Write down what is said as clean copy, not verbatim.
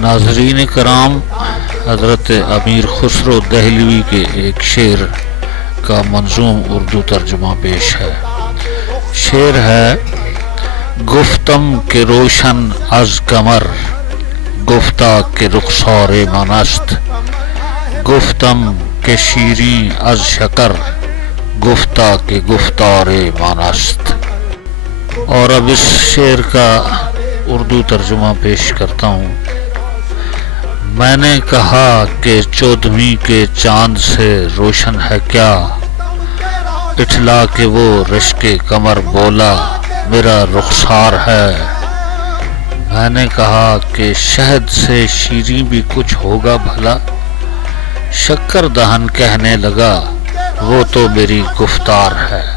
ناظرین کرام، حضرت امیر خسرو دہلوی کے ایک شعر کا منظوم اردو ترجمہ پیش ہے۔ شعر ہے: گفتم کہ روشن از قمر، گفتا کہ رخسار من است، گفتم کہ شیریں از شکر، گفتا کہ گفتار من است۔ اور اب اس شعر کا اردو ترجمہ پیش کرتا ہوں۔ میں نے کہا کہ چودھویں کے چاند سے روشن ہے کیا، اٹھلا کے وہ رشک قمر بولا میرا رخسار ہے۔ میں نے کہا کہ شہد سے شیریں بھی کچھ ہوگا بھلا، شکر دہن کہنے لگا وہ تو میری گفتار ہے۔